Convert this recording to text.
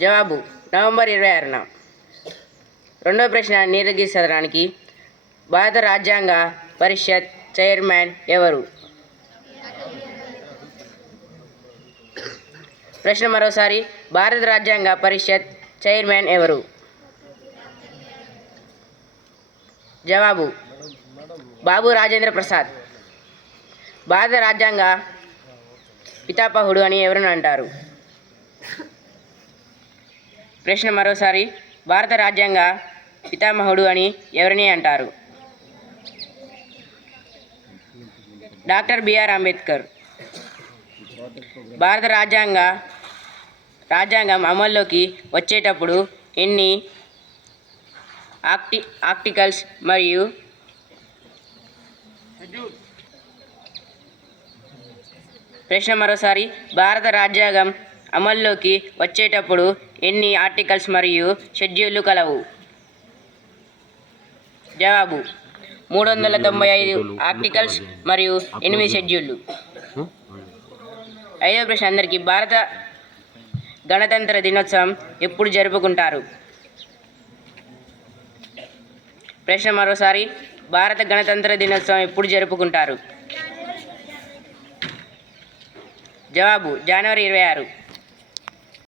జవాబు నవంబర్ 26న. రెండవ ప్రశ్న నీలగిరి సదరానికి భారత రాజ్యాంగ పరిషత్ చైర్మన్ ఎవరు? ప్రశ్న మరోసారి, భారత రాజ్యాంగ పరిషత్ చైర్మన్ ఎవరు? జవాబు బాబు రాజేంద్ర ప్రసాద్. భారత రాజ్యాంగ పితామహుడు అని ఎవరిని అంటారు? ప్రశ్న మరోసారి, భారత రాజ్యాంగ పితామహుడు అని ఎవరిని అంటారు? Doctor BR Ambedkar. భారత రాజ్యాంగం అమల్లోకి వచ్చేటప్పుడు ఎన్ని ఆర్టికల్స్ మరియు ప్రశ్న మరోసారి, భారత రాజ్యాంగం అమల్లోకి వచ్చేటప్పుడు ఎన్ని ఆర్టికల్స్ మరియు షెడ్యూళ్ళు కలవు? జవాబు 395 ఆర్టికల్స్ మరియు 8 షెడ్యూళ్ళు. ఐదవ ప్రశ్న అందరికీ, భారత గణతంత్ర దినోత్సవం ఎప్పుడు జరుపుకుంటారు? ప్రశ్న మరోసారి, భారత గణతంత్ర దినోత్సవం ఎప్పుడు జరుపుకుంటారు? జవాబు జనవరి 26.